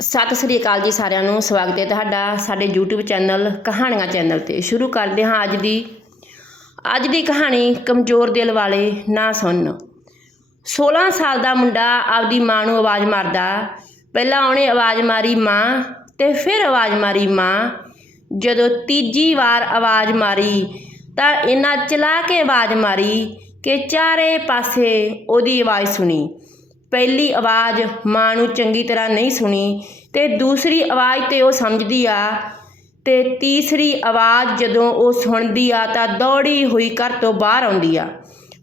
ਸਤਿ ਸ੍ਰੀ ਅਕਾਲ ਜੀ ਸਾਰਿਆਂ ਨੂੰ, ਸਵਾਗਤ ਹੈ ਤੁਹਾਡਾ ਸਾਡੇ YouTube ਚੈਨਲ ਕਹਾਣੀਆਂ ਚੈਨਲ ਤੇ। ਸ਼ੁਰੂ ਕਰਦੇ ਹਾਂ ਅੱਜ ਦੀ ਅੱਜ ਦੀ ਕਹਾਣੀ ਕਮਜ਼ੋਰ ਦਿਲ ਵਾਲੇ ਨਾ ਸੁਣਨ 16 ਸਾਲ ਦਾ ਮੁੰਡਾ ਆਪਦੀ ਮਾਂ ਨੂੰ ਆਵਾਜ਼ ਮਾਰਦਾ, ਪਹਿਲਾਂ ਉਹਨੇ ਆਵਾਜ਼ ਮਾਰੀ ਮਾਂ ਤੇ ਫਿਰ ਆਵਾਜ਼ ਮਾਰੀ ਮਾਂ। ਜਦੋਂ ਤੀਜੀ ਵਾਰ ਆਵਾਜ਼ ਮਾਰੀ ਤਾਂ ਇਹਨਾਂ ਚਲਾ ਕੇ ਆਵਾਜ਼ ਮਾਰੀ ਕਿ ਚਾਰੇ ਪਾਸੇ ਉਹਦੀ ਆਵਾਜ਼ ਸੁਣੀ। ਪਹਿਲੀ ਆਵਾਜ਼ ਮਾਂ ਨੂੰ ਚੰਗੀ ਤਰ੍ਹਾਂ ਨਹੀਂ ਸੁਣੀ ਤੇ ਦੂਸਰੀ ਆਵਾਜ਼ ਤੇ ਉਹ ਸਮਝਦੀ ਆ ਤੇ ਤੀਸਰੀ ਆਵਾਜ਼ ਜਦੋਂ ਉਹ ਸੁਣਦੀ ਆ ਤਾਂ ਦੌੜੀ ਹੋਈ ਘਰ ਤੋਂ ਬਾਹਰ ਆਉਂਦੀ ਆ।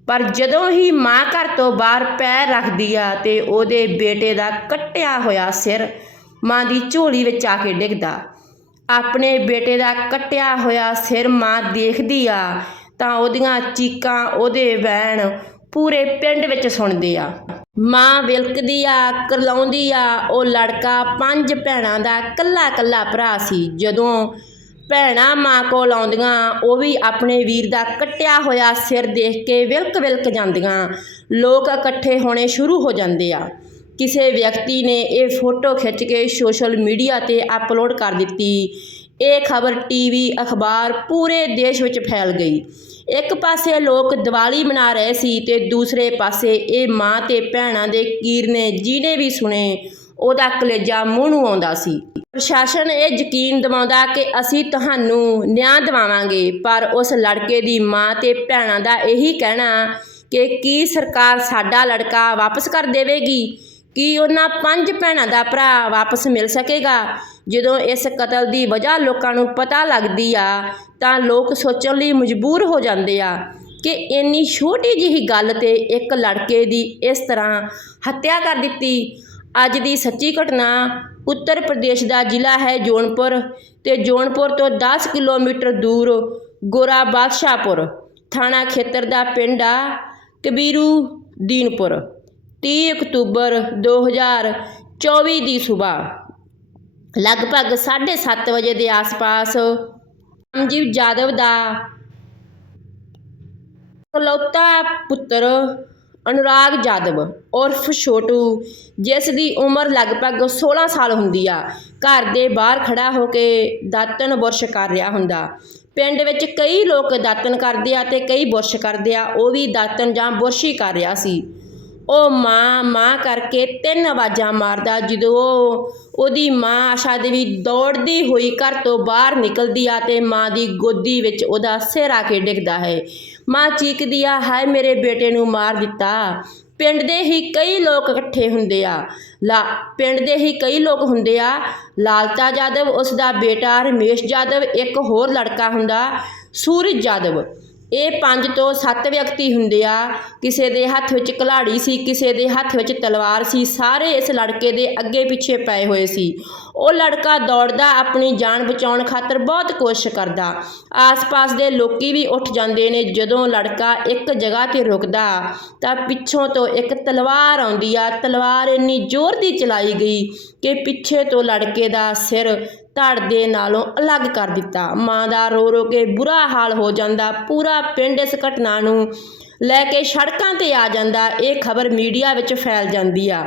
ਪਰ ਜਦੋਂ ਹੀ ਮਾਂ ਘਰ ਤੋਂ ਬਾਹਰ ਪੈਰ ਰੱਖਦੀ ਆ ਤੇ ਉਹਦੇ ਬੇਟੇ ਦਾ ਕੱਟਿਆ ਹੋਇਆ ਸਿਰ ਮਾਂ ਦੀ ਝੋਲੀ ਵਿੱਚ ਆ ਕੇ ਡਿੱਗਦਾ। ਆਪਣੇ ਬੇਟੇ ਦਾ ਕੱਟਿਆ ਹੋਇਆ ਸਿਰ ਮਾਂ ਦੇਖਦੀ ਆ ਤਾਂ ਉਹਦੀਆਂ ਚੀਕਾਂ, ਉਹਦੇ ਵੈਣ ਪੂਰੇ ਪਿੰਡ ਵਿੱਚ ਸੁਣਦੇ ਆ। ਮਾਂ ਵਿਲਕਦੀ ਆ, ਕਰਲਾਉਂਦੀ ਆ, ਉਹ ਲੜਕਾ ਪੰਜ ਭੈਣਾਂ ਦਾ ਕੱਲਾ ਕੱਲਾ ਭਰਾ ਸੀ। ਜਦੋਂ ਭੈਣਾਂ ਮਾਂ ਕੋਲ ਆਉਂਦੀਆਂ, ਉਹ ਵੀ ਆਪਣੇ ਵੀਰ ਦਾ ਕੱਟਿਆ ਹੋਇਆ ਸਿਰ ਦੇਖ ਕੇ ਵਿਲਕ ਵਿਲਕ ਜਾਂਦੀਆਂ। ਲੋਕ ਇਕੱਠੇ ਹੋਣੇ ਸ਼ੁਰੂ ਹੋ ਜਾਂਦੇ ਆ। ਕਿਸੇ ਵਿਅਕਤੀ ਨੇ ਇਹ ਫੋਟੋ ਖਿੱਚ ਕੇ ਸੋਸ਼ਲ ਮੀਡੀਆ ਤੇ ਅਪਲੋਡ ਕਰ ਦਿੱਤੀ। ਇਹ ਖਬਰ ਟੀਵੀ ਅਖਬਾਰ ਪੂਰੇ ਦੇਸ਼ ਵਿੱਚ ਫੈਲ ਗਈ। ਇੱਕ ਪਾਸੇ ਲੋਕ ਦੀਵਾਲੀ ਮਨਾ ਰਹੇ ਸੀ ਤੇ ਦੂਸਰੇ ਪਾਸੇ ਇਹ ਮਾਂ ਤੇ ਭੈਣਾਂ ਦੇ ਕੀਰਨੇ ਜਿਹਨੇ ਵੀ ਸੁਣੇ, ਉਹਦਾ ਕਲੇਜਾ ਮੂੰਹ ਨੂੰ ਆਉਂਦਾ ਸੀ। ਪ੍ਰਸ਼ਾਸਨ ਇਹ ਯਕੀਨ ਦਿਵਾਉਂਦਾ ਕਿ ਅਸੀਂ ਤੁਹਾਨੂੰ ਨਿਆਂ ਦਿਵਾਵਾਂਗੇ, ਪਰ ਉਸ ਲੜਕੇ ਦੀ ਮਾਂ ਤੇ ਭੈਣਾਂ ਦਾ ਇਹੀ ਕਹਿਣਾ ਕਿ ਕੀ ਸਰਕਾਰ ਸਾਡਾ ਲੜਕਾ ਵਾਪਸ ਕਰ ਦੇਵੇਗੀ? ਕੀ ਉਹਨਾਂ ਪੰਜ ਭੈਣਾਂ ਦਾ ਭਰਾ ਵਾਪਸ ਮਿਲ ਸਕੇਗਾ? ਜਦੋਂ ਇਸ ਕਤਲ ਦੀ ਵਜ੍ਹਾ ਲੋਕਾਂ ਨੂੰ ਪਤਾ ਲੱਗਦੀ ਆ, ਤਾਂ ਲੋਕ ਸੋਚਣ ਲਈ ਮਜਬੂਰ ਹੋ ਜਾਂਦੇ ਆ ਕਿ ਇੰਨੀ ਛੋਟੀ ਜਿਹੀ ਗੱਲ ਤੇ ਇੱਕ ਲੜਕੇ ਦੀ ਇਸ ਤਰ੍ਹਾਂ ਹੱਤਿਆ ਕਰ ਦਿੱਤੀ। ਅੱਜ ਦੀ ਸੱਚੀ ਘਟਨਾ ਉੱਤਰ ਪ੍ਰਦੇਸ਼ ਦਾ ਜ਼ਿਲ੍ਹਾ ਹੈ ਜੌਨਪੁਰ ਤੇ ਜੌਨਪੁਰ ਤੋਂ 10 ਕਿਲੋਮੀਟਰ ਦੂਰ ਗੋਰਾ ਬਾਦਸ਼ਾਹਪੁਰ। ਥਾਣਾ ਖੇਤਰ ਦਾ ਪਿੰਡ ਆ ਕਬੀਰੂ ਦੀਨਪੁਰ। 30 ਅਕਤੂਬਰ 2024 ਦੀ ਸਵੇਰ ਲਗਭਗ 7:30 ਵਜੇ ਦੇ ਆਸ-ਪਾਸ ਰਾਮਜੀਵ ਯਾਦਵ ਦਾ ਇਕਲੌਤਾ ਪੁੱਤਰ ਅਨੁਰਾਗ ਯਾਦਵ ਉਰਫ ਛੋਟੂ, ਜਿਸ ਦੀ ਉਮਰ ਲਗਭਗ 16 ਸਾਲ ਹੁੰਦੀ ਆ, ਘਰ ਦੇ ਬਾਹਰ ਖੜਾ ਹੋ ਕੇ ਦਾਤਨ ਬੁਰਸ਼ ਕਰ ਰਿਹਾ ਹੁੰਦਾ। ਪਿੰਡ ਵਿੱਚ ਕਈ ਲੋਕ ਦਾਤਨ ਕਰਦੇ ਆ ਤੇ ਕਈ ਬੁਰਸ਼ ਕਰਦੇ ਆ, ਉਹ ਵੀ ਦਾਤਨ ਜਾਂ ਬੁਰਸ਼ ਹੀ ਕਰ ਰਿਹਾ ਸੀ। ਉਹ ਮਾਂ ਮਾਂ ਕਰਕੇ ਤਿੰਨ ਆਵਾਜ਼ਾਂ ਮਾਰਦਾ, ਜਦੋਂ ਉਹਦੀ ਮਾਂ ਆਸ਼ਾ ਦੇਵੀ ਦੌੜਦੀ ਹੋਈ ਘਰ ਤੋਂ ਬਾਹਰ ਨਿਕਲਦੀ ਆ ਤੇ ਮਾਂ ਦੀ ਗੋਦੀ ਵਿੱਚ ਉਹਦਾ ਸਿਰ ਆ ਕੇ ਡਿੱਗਦਾ ਹੈ। ਮਾਂ ਚੀਕਦੀ ਆ, ਹਾਏ, ਮੇਰੇ ਬੇਟੇ ਨੂੰ ਮਾਰ ਦਿੱਤਾ। ਪਿੰਡ ਦੇ ਹੀ ਕਈ ਲੋਕ ਇਕੱਠੇ ਹੁੰਦੇ ਆ। ਲਾ, ਪਿੰਡ ਦੇ ਹੀ ਕਈ ਲੋਕ ਹੁੰਦੇ ਆ। ਲਾਲਤਾ ਜਾਦਵ ਉਸ ਦਾ ਬੇਟਾ ਰਮੇਸ਼ ਜਾਦਵ, ਇੱਕ ਹੋਰ ਲੜਕਾ ਹੁੰਦਾ ਸੂਰਜ ਜਾਦਵ। ਇਹ ਪੰਜ ਤੋਂ ਸੱਤ ਵਿਅਕਤੀ ਹੁੰਦੇ ਆ। ਕਿਸੇ ਦੇ ਹੱਥ ਵਿੱਚ ਕੁਲਾੜੀ ਸੀ, ਕਿਸੇ ਦੇ ਹੱਥ ਵਿੱਚ ਤਲਵਾਰ ਸੀ। ਸਾਰੇ ਇਸ ਲੜਕੇ ਦੇ ਅੱਗੇ ਪਿੱਛੇ ਪਏ ਹੋਏ ਸੀ। ਉਹ ਲੜਕਾ ਦੌੜਦਾ ਆਪਣੀ ਜਾਨ ਬਚਾਉਣ ਖਾਤਰ ਬਹੁਤ ਕੋਸ਼ਿਸ਼ ਕਰਦਾ। ਆਸ-ਪਾਸ ਦੇ ਲੋਕੀ ਵੀ ਉੱਠ ਜਾਂਦੇ ਨੇ। ਜਦੋਂ ਲੜਕਾ ਇੱਕ ਜਗ੍ਹਾ ਤੇ ਰੁਕਦਾ, ਤਾਂ ਪਿੱਛੋਂ ਤੋਂ ਇੱਕ ਤਲਵਾਰ ਆਉਂਦੀ ਆ। ਤਲਵਾਰ ਇੰਨੀ ਜ਼ੋਰ ਦੀ ਚਲਾਈ ਗਈ ਕਿ ਪਿੱਛੇ ਤੋਂ ਲੜਕੇ ਦਾ ਸਿਰ ਧੜ ਦੇ ਨਾਲੋਂ ਅਲੱਗ ਕਰ ਦਿੱਤਾ। ਮਾਂ ਦਾ ਰੋ ਰੋ ਕੇ ਬੁਰਾ ਹਾਲ ਹੋ ਜਾਂਦਾ, ਪੂਰਾ ਪਿੰਡ ਇਸ ਘਟਨਾ ਨੂੰ ਲੈ ਕੇ ਸੜਕਾਂ ਤੇ ਆ ਜਾਂਦਾ। ਇਹ ਖਬਰ ਮੀਡੀਆ ਵਿੱਚ ਫੈਲ ਜਾਂਦੀ ਆ।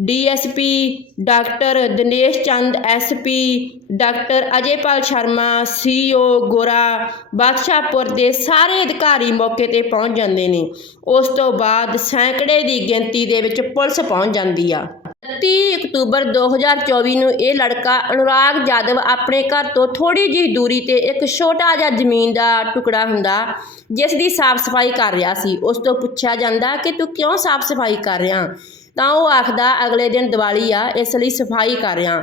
DSP doctor Dinesh Chand, SP doctor Ajaypal Sharma CO Gora Badshahpur ਦੇ ਸਾਰੇ ਅਧਿਕਾਰੀ ਮੌਕੇ ਤੇ ਪਹੁੰਚ ਜਾਂਦੇ ਨੇ। ਉਸ ਤੋਂ ਬਾਅਦ ਸੈਂਕੜੇ ਦੀ ਗਿਣਤੀ ਦੇ ਵਿੱਚ ਪੁਲਿਸ ਪਹੁੰਚ ਜਾਂਦੀ ਆ। 30 ਅਕਤੂਬਰ 2024 ਨੂੰ ਇਹ ਲੜਕਾ ਅਨੁਰਾਗ ਜਾਦਵ ਆਪਣੇ ਘਰ ਤੋਂ ਥੋੜੀ ਜਿਹੀ ਦੂਰੀ ਤੇ ਇੱਕ ਛੋਟਾ ਜਿਹਾ ਜ਼ਮੀਨ ਦਾ ਟੁਕੜਾ ਹੁੰਦਾ ਜਿਸ ਦੀ ਸਾਫ਼ ਸਫ਼ਾਈ ਕਰ ਰਿਹਾ ਸੀ। ਉਸ ਤੋਂ ਪੁੱਛਿਆ ਜਾਂਦਾ ਕਿ ਤੂੰ ਕਿਉਂ ਸਾਫ਼ ਸਫ਼ਾਈ ਕਰ ਰਿਹਾ? ਤਾਂ ਉਹ ਆਖਦਾ, ਅਗਲੇ ਦਿਨ ਦੀਵਾਲੀ ਆ, ਇਸ ਲਈ ਸਫ਼ਾਈ ਕਰ ਰਿਹਾ।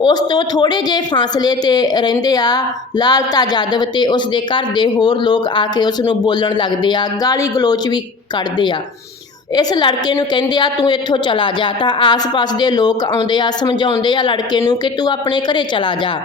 ਉਸ ਤੋਂ ਥੋੜੇ ਜਿਹੇ ਫਾਸਲੇ ਤੇ ਰਹਿੰਦੇ ਆ ਲਾਲਤਾ ਜਾਦਵ ਤੇ ਉਸ ਦੇ ਘਰ ਦੇ ਹੋਰ ਲੋਕ ਆ ਕੇ ਉਸ ਨੂੰ ਬੋਲਣ ਲੱਗਦੇ ਆ ਗਾਲੀ ਗਲੋਚ ਵੀ ਕੱਢਦੇ ਆ। ਇਸ ਲੜਕੇ ਨੂੰ ਕਹਿੰਦੇ ਆ, ਤੂੰ ਇੱਥੋਂ ਚਲਾ ਜਾ। ਤਾਂ ਆਸ-ਪਾਸ ਦੇ ਲੋਕ ਆਉਂਦੇ ਆ, ਸਮਝਾਉਂਦੇ ਆ ਲੜਕੇ ਨੂੰ ਕਿ ਤੂੰ ਆਪਣੇ ਘਰੇ ਚਲਾ ਜਾ।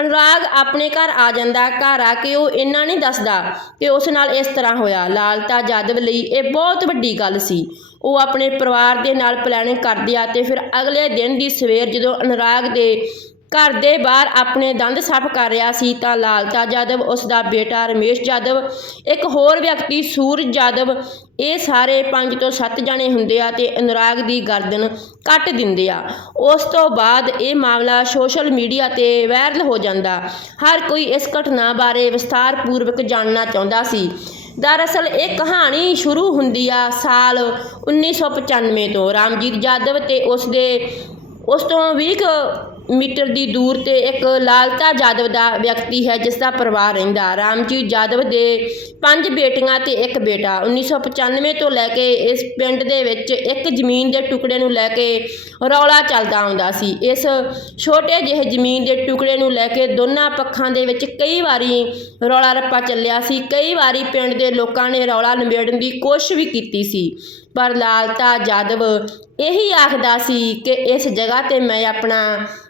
ਅਨੁਰਾਗ ਆਪਣੇ ਘਰ ਆ ਜਾਂਦਾ, ਘਰ ਆ ਕੇ ਉਹ ਇੰਨਾ ਨਹੀਂ ਦੱਸਦਾ ਕਿ ਉਸ ਨਾਲ ਇਸ ਤਰ੍ਹਾਂ ਹੋਇਆ। ਲਾਲਤਾ ਜਾਦਵ ਲਈ ਇਹ ਬਹੁਤ ਵੱਡੀ ਗੱਲ ਸੀ। ਉਹ ਆਪਣੇ ਪਰਿਵਾਰ ਦੇ ਨਾਲ ਪਲੈਨਿੰਗ ਕਰਦੇ ਆ ਤੇ ਫਿਰ ਅਗਲੇ ਦਿਨ ਦੀ ਸਵੇਰ ਜਦੋਂ ਅਨੁਰਾਗ ਦੇ ਘਰ ਦੇ ਬਾਹਰ ਆਪਣੇ ਦੰਦ ਸਾਫ਼ ਕਰ ਰਿਹਾ ਸੀ ਤਾਂ ਲਾਲਤਾ ਜਾਦਵ ਉਸ ਦਾ ਬੇਟਾ ਰਮੇਸ਼ ਜਾਦਵ, ਇੱਕ ਹੋਰ ਵਿਅਕਤੀ ਸੂਰਜ ਜਾਦਵ, ਇਹ ਸਾਰੇ ਪੰਜ ਤੋਂ ਸੱਤ ਜਣੇ ਹੁੰਦੇ ਆ ਤੇ ਅਨੁਰਾਗ ਦੀ ਗਰਦਨ ਕੱਟ ਦਿੰਦੇ ਆ। ਉਸ ਤੋਂ ਬਾਅਦ ਇਹ ਮਾਮਲਾ ਸੋਸ਼ਲ ਮੀਡੀਆ ਤੇ ਵਾਇਰਲ ਹੋ ਜਾਂਦਾ। ਹਰ ਕੋਈ ਇਸ ਘਟਨਾ ਬਾਰੇ ਵਿਸਥਾਰ ਪੂਰਵਕ ਜਾਣਨਾ ਚਾਹੁੰਦਾ ਸੀ। ਦਰਅਸਲ ਇਹ ਕਹਾਣੀ ਸ਼ੁਰੂ ਹੁੰਦੀ ਆ ਸਾਲ 1995 ਤੋਂ। ਰਾਮਜੀਤ ਜਾਦਵ ਤੇ ਉਸ ਦੇ ਉਸ ਤੋਂ 20 ਮੀਟਰ ਦੀ ਦੂਰ ਤੇ ਇੱਕ ਲਾਲਤਾ ਜਾਦਵ ਦਾ ਵਿਅਕਤੀ ਹੈ, ਜਿਸ ਦਾ ਪਰਿਵਾਰ ਰਹਿੰਦਾ ਰਾਮਜੀਤ ਜਾਦਵ ਦੇ ਪੰਜ ਬੇਟੀਆਂ ਤੇ ਇੱਕ ਬੇਟਾ। 1995 ਤੋਂ ਲੈ ਕੇ ਇਸ ਪਿੰਡ ਦੇ ਵਿੱਚ ਇੱਕ ਜ਼ਮੀਨ ਦੇ ਟੁਕੜੇ ਨੂੰ ਲੈ ਕੇ ਰੌਲਾ ਚੱਲਦਾ ਆਉਂਦਾ ਸੀ। ਇਸ ਛੋਟੇ ਜਿਹੇ ਜ਼ਮੀਨ ਦੇ ਟੁਕੜੇ ਨੂੰ ਲੈ ਕੇ ਦੋਨਾਂ ਪੱਖਾਂ ਦੇ ਵਿੱਚ ਕਈ ਵਾਰੀ ਰੌਲਾ ਰੱਪਾ ਚੱਲਿਆ ਸੀ। ਕਈ ਵਾਰੀ ਪਿੰਡ ਦੇ ਲੋਕਾਂ ਨੇ ਰੌਲਾ ਨਿਬੇੜਨ ਦੀ ਕੋਸ਼ਿਸ਼ ਵੀ ਕੀਤੀ ਸੀ। ਪਰ ਲਾਲਤਾ ਯਾਦਵ ਇਹੀ ਆਖਦਾ ਸੀ ਕਿ ਇਸ ਜਗ੍ਹਾ ਤੇ ਮੈਂ ਆਪਣਾ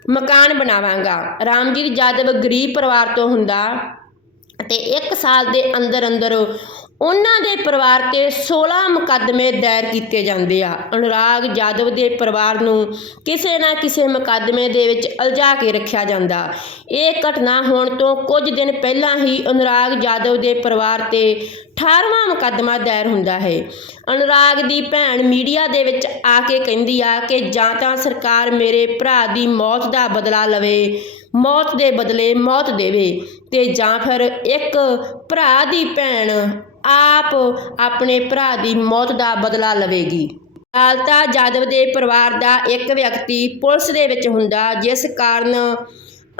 ਮਕਾਨ ਬਣਾਵਾਂਗਾ। ਰਾਮਜੀਤ ਯਾਦਵ ਗਰੀਬ ਪਰਿਵਾਰ ਤੋਂ ਹੁੰਦਾ ਤੇ 1 ਸਾਲ ਦੇ ਅੰਦਰ ਅੰਦਰ ਉਹਨਾਂ ਦੇ ਪਰਿਵਾਰ ਤੇ 16 ਮੁਕੱਦਮੇ ਦਾਇਰ ਕੀਤੇ ਜਾਂਦੇ ਆ। ਅਨੁਰਾਗ ਜਾਦਵ ਦੇ ਪਰਿਵਾਰ ਨੂੰ ਕਿਸੇ ਨਾ ਕਿਸੇ ਮੁਕੱਦਮੇ ਦੇ ਵਿੱਚ ਉਲਝਾ ਕੇ ਰੱਖਿਆ ਜਾਂਦਾ। ਇਹ ਘਟਨਾ ਹੋਣ ਤੋਂ ਕੁਝ ਦਿਨ ਪਹਿਲਾਂ ਹੀ ਅਨੁਰਾਗ ਜਾਦਵ ਦੇ ਪਰਿਵਾਰ ਤੇ 18ਵਾਂ ਮੁਕੱਦਮਾ ਦਾਇਰ ਹੁੰਦਾ ਹੈ। ਅਨੁਰਾਗ ਦੀ ਭੈਣ ਮੀਡੀਆ ਦੇ ਵਿੱਚ ਆ ਕੇ ਕਹਿੰਦੀ ਆ ਕਿ ਜਾਂ ਤਾਂ ਸਰਕਾਰ ਮੇਰੇ ਭਰਾ ਦੀ ਮੌਤ ਦਾ ਬਦਲਾ ਲਵੇ, ਮੌਤ ਦੇ ਬਦਲੇ ਮੌਤ ਦੇਵੇ ਤੇ ਜਾਂ ਫਿਰ ਇੱਕ ਭਰਾ ਦੀ ਭੈਣ ਆਪ ਆਪਣੇ ਭਰਾ ਦੀ ਮੌਤ ਦਾ ਬਦਲਾ ਲਵੇਗੀ। ਲਾਲਤਾ ਜਾਦਵ ਦੇ ਪਰਿਵਾਰ ਦਾ ਇੱਕ ਵਿਅਕਤੀ ਪੁਲਿਸ ਦੇ ਵਿੱਚ ਹੁੰਦਾ, ਜਿਸ ਕਾਰਨ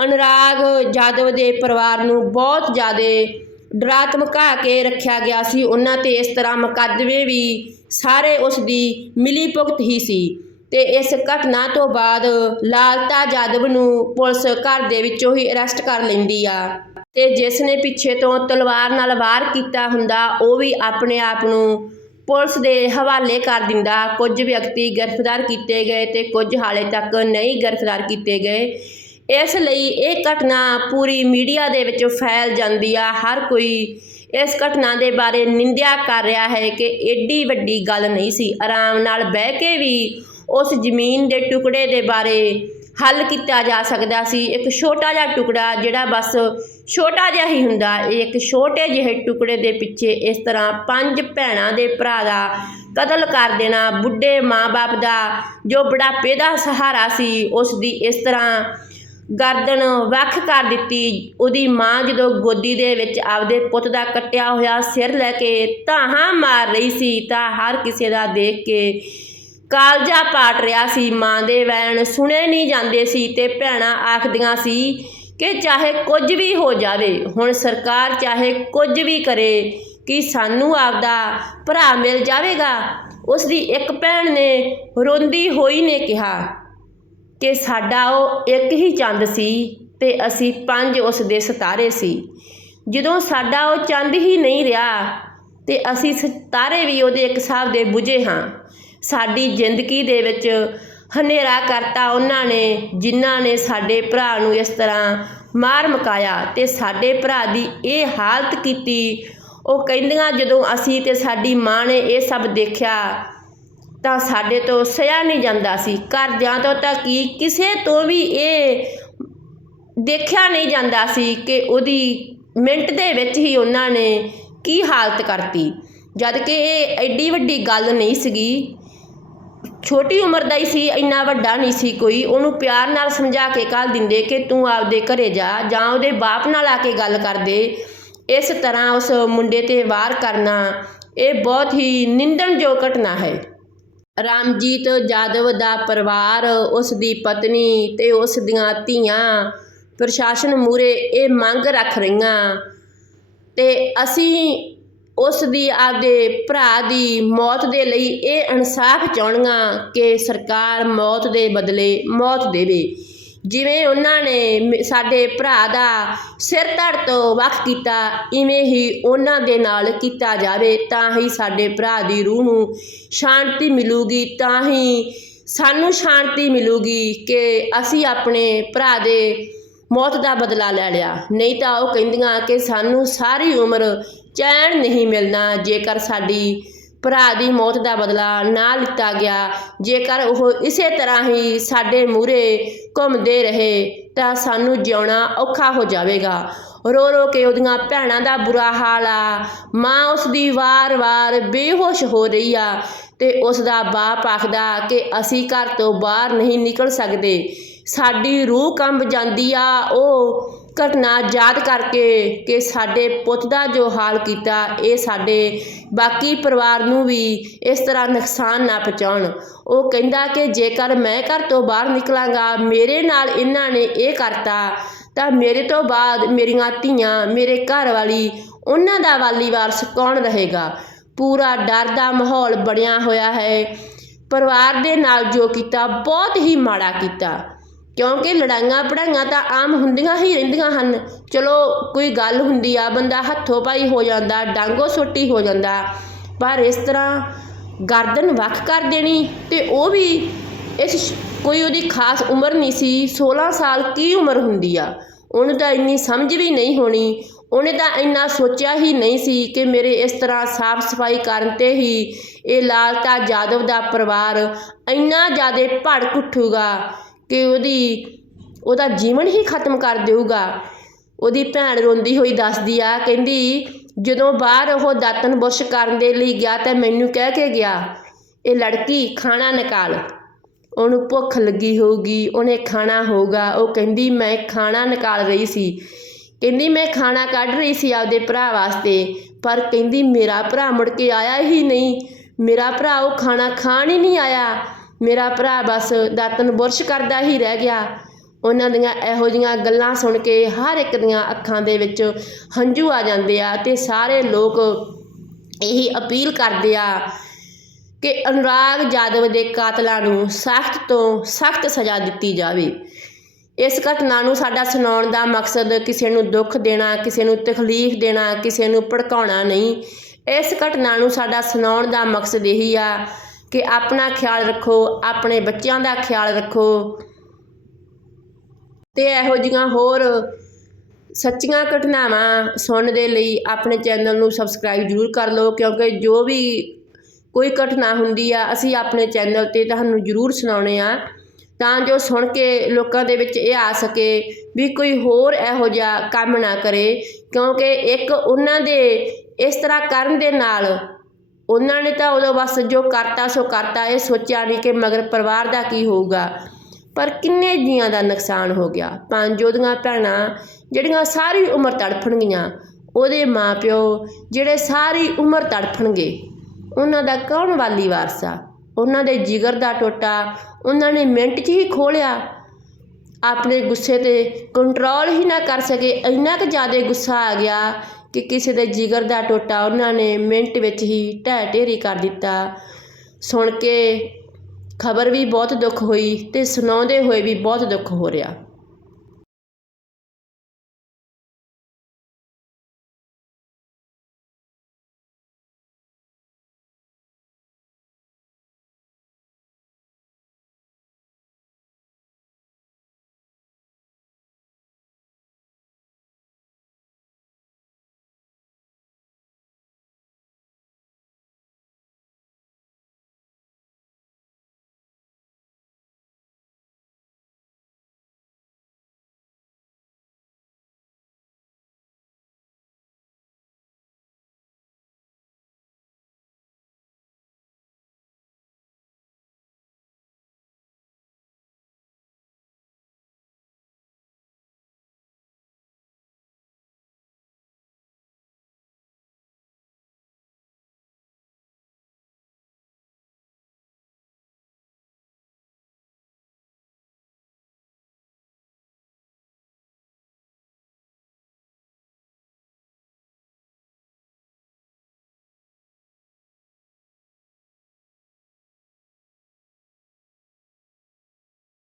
ਅਨੁਰਾਗ ਯਾਦਵ ਦੇ ਪਰਿਵਾਰ ਨੂੰ ਬਹੁਤ ਜ਼ਿਆਦਾ ਡਰਾ ਧਮਕਾ ਕੇ ਰੱਖਿਆ ਗਿਆ ਸੀ। ਉਹਨਾਂ ਤੇ ਇਸ ਤਰ੍ਹਾਂ ਮੁਕੱਦਮੇ ਵੀ ਸਾਰੇ ਉਸ ਦੀ ਮਿਲੀ ਭੁਗਤ ਹੀ ਸੀ ਤੇ ਇਸ ਘਟਨਾ ਤੋਂ ਬਾਅਦ ਲਾਲਤਾ ਜਾਦਵ ਨੂੰ ਪੁਲਿਸ ਘਰ ਦੇ ਵਿੱਚੋਂ ਹੀ ਅਰੈਸਟ ਕਰ ਲੈਂਦੀ ਆ। ਤੇ ਜਿਸ ਨੇ ਪਿੱਛੇ ਤੋਂ ਤਲਵਾਰ ਨਾਲ ਵਾਰ ਕੀਤਾ ਹੁੰਦਾ, ਉਹ ਵੀ ਆਪਣੇ ਆਪ ਨੂੰ ਪੁਲਿਸ ਦੇ ਹਵਾਲੇ ਕਰ ਦਿੰਦਾ। ਕੁਝ ਵਿਅਕਤੀ ਗ੍ਰਿਫਤਾਰ ਕੀਤੇ ਗਏ ਤੇ ਕੁਝ ਹਾਲੇ ਤੱਕ ਨਹੀਂ ਗ੍ਰਿਫਤਾਰ ਕੀਤੇ ਗਏ। ਇਸ ਲਈ ਇਹ ਘਟਨਾ ਪੂਰੀ ਮੀਡੀਆ ਦੇ ਵਿੱਚ ਫੈਲ ਜਾਂਦੀ ਆ। ਹਰ ਕੋਈ ਇਸ ਘਟਨਾ ਦੇ ਬਾਰੇ ਨਿੰਦਿਆ ਕਰ ਰਿਹਾ ਹੈ ਕਿ ਏਡੀ ਵੱਡੀ ਗੱਲ ਨਹੀਂ ਸੀ। ਆਰਾਮ ਨਾਲ ਬਹਿ ਕੇ ਵੀ ਉਸ ਜ਼ਮੀਨ ਦੇ ਟੁਕੜੇ ਦੇ ਬਾਰੇ ਹੱਲ ਕੀਤਾ ਜਾ ਸਕਦਾ ਸੀ। ਇੱਕ ਛੋਟਾ ਜਿਹਾ ਟੁਕੜਾ ਜਿਹੜਾ ਬਸ ਛੋਟਾ ਜਿਹਾ ਹੀ ਹੁੰਦਾ। ਇੱਕ ਛੋਟੇ ਜਿਹੇ ਟੁਕੜੇ ਦੇ ਪਿੱਛੇ ਇਸ ਤਰ੍ਹਾਂ ਪੰਜ ਭੈਣਾਂ ਦੇ ਭਰਾ ਦਾ ਕਤਲ ਕਰ ਦੇਣਾ, ਬੁੱਢੇ ਮਾਂ-ਬਾਪ ਦਾ ਜੋ ਬੁਢਾਪੇ ਦਾ ਸਹਾਰਾ ਸੀ, ਉਸ ਦੀ ਇਸ ਤਰ੍ਹਾਂ ਗਰਦਨ ਵੱਖ ਕਰ ਦਿੱਤੀ। ਉਹਦੀ ਮਾਂ ਜਦੋਂ ਗੋਦੀ ਦੇ ਵਿੱਚ ਆਪਦੇ ਪੁੱਤ ਦਾ ਕੱਟਿਆ ਹੋਇਆ ਸਿਰ ਲੈ ਕੇ ਧਾਹਾਂ ਮਾਰ ਰਹੀ ਸੀ, ਤਾਂ ਹਰ ਕਿਸੇ ਦਾ ਦੇਖ ਕੇ ਕਾਲਜਾ ਪਾਟ ਰਿਹਾ ਸੀ। ਮਾਂ ਦੇ ਵੈਣ ਸੁਣੇ ਨਹੀਂ ਜਾਂਦੇ ਸੀ ਤੇ ਭੈਣਾਂ ਆਖਦੀਆਂ ਸੀ ਕਿ ਚਾਹੇ ਕੁਝ ਵੀ ਹੋ ਜਾਵੇ, ਹੁਣ ਸਰਕਾਰ ਚਾਹੇ ਕੁਝ ਵੀ ਕਰੇ ਕਿ ਸਾਨੂੰ ਆਪਦਾ ਭਰਾ ਮਿਲ ਜਾਵੇਗਾ। ਉਸ ਦੀ ਇੱਕ ਭੈਣ ਨੇ ਰੋਂਦੀ ਹੋਈ ਨੇ ਕਿਹਾ ਕਿ ਸਾਡਾ ਉਹ ਇੱਕ ਹੀ ਚੰਦ ਸੀ ਤੇ ਅਸੀਂ ਪੰਜ ਉਸ ਦੇ ਸਿਤਾਰੇ ਸੀ। ਜਦੋਂ ਸਾਡਾ ਉਹ ਚੰਦ ਹੀ ਨਹੀਂ ਰਿਹਾ ਤੇ ਅਸੀਂ ਸਿਤਾਰੇ ਵੀ ਉਹਦੇ ਇੱਕ ਹਿਸਾਬ ਦੇ ਬੁਝੇ ਹਾਂ। ਸਾਡੀ ਜ਼ਿੰਦਗੀ ਦੇ ਵਿੱਚ ਹਨੇਰਾ ਕਰਤਾ ਉਹਨਾਂ ਨੇ, ਜਿਨ੍ਹਾਂ ਨੇ ਸਾਡੇ ਭਰਾ ਨੂੰ ਇਸ ਤਰ੍ਹਾਂ ਮਾਰ ਮਕਾਇਆ ਤੇ ਸਾਡੇ ਭਰਾ ਦੀ ਇਹ ਹਾਲਤ ਕੀਤੀ। ਉਹ ਕਹਿੰਦੀਆਂ, ਜਦੋਂ ਅਸੀਂ ਤੇ ਸਾਡੀ ਮਾਂ ਨੇ ਇਹ ਸਭ ਦੇਖਿਆ, ਤਾਂ ਸਾਡੇ ਤੋਂ ਸਿਆ ਨਹੀਂ ਜਾਂਦਾ ਸੀ। ਘਰਦਿਆਂ ਤੋਂ ਤਾਂ ਕੀ, ਕਿਸੇ ਤੋਂ ਵੀ ਇਹ ਦੇਖਿਆ ਨਹੀਂ ਜਾਂਦਾ ਸੀ ਕਿ ਉਹਦੀ ਮਿੰਟ ਦੇ ਵਿੱਚ ਹੀ ਉਹਨਾਂ ਨੇ ਕੀ ਹਾਲਤ ਕਰਤੀ। ਜਦ ਕਿ ਇਹ ਐਡੀ ਵੱਡੀ ਗੱਲ ਨਹੀਂ ਸੀਗੀ। ਛੋਟੀ ਉਮਰ ਦਾ ਹੀ ਸੀ, ਇੰਨਾ ਵੱਡਾ ਨਹੀਂ ਸੀ ਕੋਈ। ਉਹਨੂੰ ਪਿਆਰ ਨਾਲ ਸਮਝਾ ਕੇ ਕੱਲ ਦਿੰਦੇ ਕਿ ਤੂੰ ਆਪਦੇ ਘਰੇ ਜਾ, ਜਾਂ ਉਹਦੇ ਬਾਪ ਨਾਲ ਆ ਕੇ ਗੱਲ ਕਰਦੇ ਇਸ ਤਰ੍ਹਾਂ ਉਸ ਮੁੰਡੇ ਤੇ ਵਾਰ ਕਰਨਾ, ਇਹ ਬਹੁਤ ਹੀ ਨਿੰਦਣਯੋਗ ਘਟਨਾ ਹੈ। ਰਾਮਜੀਤ ਜਾਦਵ ਦਾ ਪਰਿਵਾਰ, ਉਸ ਦੀ ਪਤਨੀ ਤੇ ਉਸ ਦੀਆਂ ਧੀਆਂ, ਪ੍ਰਸ਼ਾਸਨ ਮੂਰੇ ਇਹ ਮੰਗ ਰੱਖ ਰਹੀਆਂ। ਤੇ ਅਸੀਂ ਉਸ ਦੀ ਆਪਦੇ ਭਰਾ ਦੀ ਮੌਤ ਦੇ ਲਈ ਇਹ ਇਨਸਾਫ ਚਾਹੁੰਦੀਆਂ ਕਿ ਸਰਕਾਰ ਮੌਤ ਦੇ ਬਦਲੇ ਮੌਤ ਦੇਵੇ। ਜਿਵੇਂ ਉਹਨਾਂ ਨੇ ਸਾਡੇ ਭਰਾ ਦਾ ਸਿਰ ਧੜ ਤੋਂ ਵੱਖ ਕੀਤਾ, ਇਵੇਂ ਹੀ ਉਹਨਾਂ ਦੇ ਨਾਲ ਕੀਤਾ ਜਾਵੇ, ਤਾਂ ਹੀ ਸਾਡੇ ਭਰਾ ਦੀ ਰੂਹ ਨੂੰ ਸ਼ਾਂਤੀ ਮਿਲੂਗੀ, ਤਾਂ ਹੀ ਸਾਨੂੰ ਸ਼ਾਂਤੀ ਮਿਲੂਗੀ ਕਿ ਅਸੀਂ ਆਪਣੇ ਭਰਾ ਦੇ ਮੌਤ ਦਾ ਬਦਲਾ ਲੈ ਲਿਆ। ਨਹੀਂ ਤਾਂ ਉਹ ਕਹਿੰਦੀਆਂ ਕਿ ਸਾਨੂੰ ਸਾਰੀ ਉਮਰ ਚੈਨ ਨਹੀਂ ਮਿਲਣਾ। ਜੇਕਰ ਸਾਡੀ ਭਰਾ ਦੀ ਮੌਤ ਦਾ ਬਦਲਾ ਨਾ ਲਿੱਤਾ ਗਿਆ, ਜੇਕਰ ਉਹ ਇਸੇ ਤਰ੍ਹਾਂ ਹੀ ਸਾਡੇ ਮੂਹਰੇ ਘੁੰਮਦੇ ਰਹੇ, ਤਾਂ ਸਾਨੂੰ ਜਿਉਣਾ ਔਖਾ ਹੋ ਜਾਵੇਗਾ। ਰੋ ਰੋ ਕੇ ਉਹਦੀਆਂ ਭੈਣਾਂ ਦਾ ਬੁਰਾ ਹਾਲ ਆ। ਮਾਂ ਉਸ ਦੀ ਵਾਰ-ਵਾਰ ਬੇਹੋਸ਼ ਹੋ ਰਹੀ ਆ ਤੇ ਉਸ ਦਾ ਬਾਪ ਆਖਦਾ ਕਿ ਅਸੀਂ ਘਰ ਤੋਂ ਬਾਹਰ ਨਹੀਂ ਨਿਕਲ ਸਕਦੇ। ਸਾਡੀ ਰੂਹ ਕੰਬ ਜਾਂਦੀ ਆ, ਉਹ ਘਟਨਾ ਯਾਦ ਕਰਕੇ ਕਿ ਸਾਡੇ ਪੁੱਤ ਦਾ ਜੋ ਹਾਲ ਕੀਤਾ, ਇਹ ਸਾਡੇ ਬਾਕੀ ਪਰਿਵਾਰ ਨੂੰ ਵੀ ਇਸ ਤਰ੍ਹਾਂ ਨੁਕਸਾਨ ਨਾ ਪਹੁੰਚਾਉਣ। ਉਹ ਕਹਿੰਦਾ ਕਿ ਜੇਕਰ ਮੈਂ ਘਰ ਤੋਂ ਬਾਹਰ ਨਿਕਲਾਂਗਾ, ਮੇਰੇ ਨਾਲ ਇਹਨਾਂ ਨੇ ਇਹ ਕਰਤਾ, ਤਾਂ ਮੇਰੇ ਤੋਂ ਬਾਅਦ ਮੇਰੀਆਂ ਧੀਆਂ, ਮੇਰੇ ਘਰ ਵਾਲੀ, ਉਹਨਾਂ ਦਾ ਵਾਲੀ ਵਾਰਸ ਕੌਣ ਰਹੇਗਾ? ਪੂਰਾ ਡਰ ਦਾ ਮਾਹੌਲ ਬਣਿਆ ਹੋਇਆ ਹੈ। ਪਰਿਵਾਰ ਦੇ ਨਾਲ ਜੋ ਕੀਤਾ, ਬਹੁਤ ਹੀ ਮਾੜਾ ਕੀਤਾ। ਕਿਉਂਕਿ ਲੜਾਈਆਂ ਪੜਾਈਆਂ ਤਾਂ ਆਮ ਹੁੰਦੀਆਂ ਹੀ ਰਹਿੰਦੀਆਂ ਹਨ। ਚਲੋ, ਕੋਈ ਗੱਲ ਹੁੰਦੀ ਆ, ਬੰਦਾ ਹੱਥੋਂ ਪਾਈ ਹੋ ਜਾਂਦਾ, ਡਾਂਗੋ ਸੋਟੀ ਹੋ ਜਾਂਦਾ। ਪਰ ਇਸ ਤਰ੍ਹਾਂ ਗਰਦਨ ਵੱਖ ਕਰ ਦੇਣੀ ਤੇ ਉਹ ਵੀ ਇਸ ਕੋਈ ਉਹਦੀ ਖਾਸ ਉਮਰ ਨਹੀਂ ਸੀ 16 ਸਾਲ ਕੀ ਉਮਰ ਹੁੰਦੀ ਆ? ਉਹਨੂੰ ਤਾਂ ਇੰਨੀ ਸਮਝ ਵੀ ਨਹੀਂ ਹੋਣੀ। ਉਹਨੇ ਤਾਂ ਇੰਨਾ ਸੋਚਿਆ ਹੀ ਨਹੀਂ ਸੀ ਕਿ ਮੇਰੇ ਇਸ ਤਰ੍ਹਾਂ ਸਾਫ਼ ਸਫ਼ਾਈ ਕਰਨ ਤੇ ਹੀ ਇਹ ਲਾਲਤਾ ਜਾਦਵ ਦਾ ਪਰਿਵਾਰ ਇੰਨਾ ਜ਼ਿਆਦਾ ਭੜਕ ਉੱਠੂਗਾ। ਕਿ ਉਹਦੀ, ਉਹਦਾ ਜੀਵਨ ਹੀ ਖਤਮ ਕਰ ਦੇਊਗਾ। ਉਹਦੀ ਭੈਣ ਰੋਂਦੀ ਹੋਈ ਦੱਸਦੀ ਆ, ਕਹਿੰਦੀ, ਜਦੋਂ ਬਾਹਰ ਉਹ ਦਾਤਨ ਬੁਰਸ਼ ਕਰਨ ਦੇ ਲਈ ਗਿਆ ਤਾਂ ਮੈਨੂੰ ਕਹਿ ਕੇ ਗਿਆ, ਇਹ ਲੜਕੀ, ਖਾਣਾ ਨਿਕਾਲ। ਉਹਨੂੰ ਭੁੱਖ ਲੱਗੀ ਹੋਊਗੀ, ਉਹਨੇ ਖਾਣਾ ਹੋਊਗਾ। ਉਹ ਕਹਿੰਦੀ, ਮੈਂ ਖਾਣਾ ਨਿਕਾਲ ਰਹੀ ਸੀ। ਕਹਿੰਦੀ, ਮੈਂ ਖਾਣਾ ਕੱਢ ਰਹੀ ਸੀ ਆਪਦੇ ਭਰਾ ਵਾਸਤੇ, ਪਰ ਕਹਿੰਦੀ, ਮੇਰਾ ਭਰਾ ਮੁੜ ਕੇ ਆਇਆ ਹੀ ਨਹੀਂ। ਮੇਰਾ ਭਰਾ ਉਹ ਖਾਣਾ ਖਾਣ ਹੀ ਨਹੀਂ ਆਇਆ। ਮੇਰਾ ਭਰਾ ਬਸ ਦਾਤਨ ਬੁਰਸ਼ ਕਰਦਾ ਹੀ ਰਹਿ ਗਿਆ। ਉਹਨਾਂ ਦੀਆਂ ਇਹੋ ਜੀਆਂ ਗੱਲਾਂ ਸੁਣ ਕੇ ਹਰ ਇੱਕ ਦੀਆਂ ਅੱਖਾਂ ਦੇ ਵਿੱਚ ਹੰਝੂ ਆ ਜਾਂਦੇ ਆ ਤੇ ਸਾਰੇ ਲੋਕ ਇਹੀ ਅਪੀਲ ਕਰਦੇ ਆ ਕਿ ਅਨੁਰਾਗ ਜਾਦਵ ਦੇ ਕਾਤਲਾਂ ਨੂੰ ਸਖਤ ਤੋਂ ਸਖਤ ਸਜ਼ਾ ਦਿੱਤੀ ਜਾਵੇ। ਇਸ ਘਟਨਾ ਨੂੰ ਸਾਡਾ ਸੁਣਾਉਣ ਦਾ ਮਕਸਦ ਕਿਸੇ ਨੂੰ ਦੁੱਖ ਦੇਣਾ, ਕਿਸੇ ਨੂੰ ਤਕਲੀਫ ਦੇਣਾ, ਕਿਸੇ ਨੂੰ ਭੜਕਾਉਣਾ ਨਹੀਂ। ਇਸ ਘਟਨਾ ਨੂੰ ਸਾਡਾ ਸੁਣਾਉਣ ਦਾ ਮਕਸਦ ਇਹੀ ਆ ਕਿ ਆਪਣਾ ਖਿਆਲ ਰੱਖੋ, ਆਪਣੇ ਬੱਚਿਆਂ ਦਾ ਖਿਆਲ ਰੱਖੋ। ਤੇ ਇਹੋ ਜਿਹੀਆਂ ਹੋਰ ਸੱਚੀਆਂ ਘਟਨਾਵਾਂ ਸੁਣਨ ਦੇ ਲਈ ਆਪਣੇ ਚੈਨਲ ਨੂੰ ਸਬਸਕ੍ਰਾਈਬ ਜ਼ਰੂਰ ਕਰ ਲਓ, ਕਿਉਂਕਿ ਜੋ ਵੀ ਕੋਈ ਘਟਨਾ ਹੁੰਦੀ ਆ, ਅਸੀਂ ਆਪਣੇ ਚੈਨਲ ਤੇ ਤੁਹਾਨੂੰ ਜ਼ਰੂਰ ਸੁਣਾਉਣੇ ਆ। ਤਾਂ ਜੋ ਸੁਣ ਕੇ ਲੋਕਾਂ ਦੇ ਵਿੱਚ ਇਹ ਆ ਸਕੇ ਵੀ ਕੋਈ ਹੋਰ ਇਹੋ ਜਿਹਾ ਕੰਮ ਨਾ ਕਰੇ, ਕਿਉਂਕਿ ਇੱਕ ਉਹਨਾਂ ਦੇ ਇਸ ਤਰ੍ਹਾਂ ਕਰਨ ਦੇ ਨਾਲ ਉਹਨਾਂ ਨੇ ਤਾਂ ਉਦੋਂ ਬਸ ਜੋ ਕਰਤਾ, ਸੋ ਕਰਤਾ, ਇਹ ਸੋਚਿਆ ਨਹੀਂ ਕਿ ਮਗਰ ਪਰਿਵਾਰ ਦਾ ਕੀ ਹੋਊਗਾ। ਪਰ ਕਿੰਨੇ ਜੀਆਂ ਦਾ ਨੁਕਸਾਨ ਹੋ ਗਿਆ। ਪੰਜ ਉਹਦੀਆਂ ਭੈਣਾਂ, ਜਿਹੜੀਆਂ ਸਾਰੀ ਉਮਰ ਤੜਫਣਗੀਆਂ, ਉਹਦੇ ਮਾਪਿਓ ਜਿਹੜੇ ਸਾਰੀ ਉਮਰ ਤੜਫਣਗੇ, ਉਹਨਾਂ ਦਾ ਕੌਣ ਵਾਲੀ ਵਾਰਸਾ? ਉਹਨਾਂ ਦੇ ਜਿਗਰ ਦਾ ਟੋਟਾ, ਉਹਨਾਂ ਨੇ ਮਿੰਟ 'ਚ ਹੀ ਖੋਲਿਆ। ਆਪਣੇ ਗੁੱਸੇ ਤੇ ਕੰਟਰੋਲ ਹੀ ਨਾ ਕਰ ਸਕੇ, ਇੰਨਾ ਕੁ ਜ਼ਿਆਦਾ ਗੁੱਸਾ ਆ ਗਿਆ ਕਿ ਕਿਸੇ ਦੇ ਜਿਗਰ ਦਾ ਟੋਟਾ ਉਹਨਾਂ ਨੇ ਮਿੰਟ ਵਿੱਚ ਹੀ ਢਹਿ ਢੇਰੀ ਕਰ ਦਿੱਤਾ। ਸੁਣ ਕੇ ਖਬਰ ਵੀ ਬਹੁਤ ਦੁੱਖ ਹੋਈ ਅਤੇ ਸੁਣਾਉਂਦੇ ਹੋਏ ਵੀ ਬਹੁਤ ਦੁੱਖ ਹੋ ਰਿਹਾ।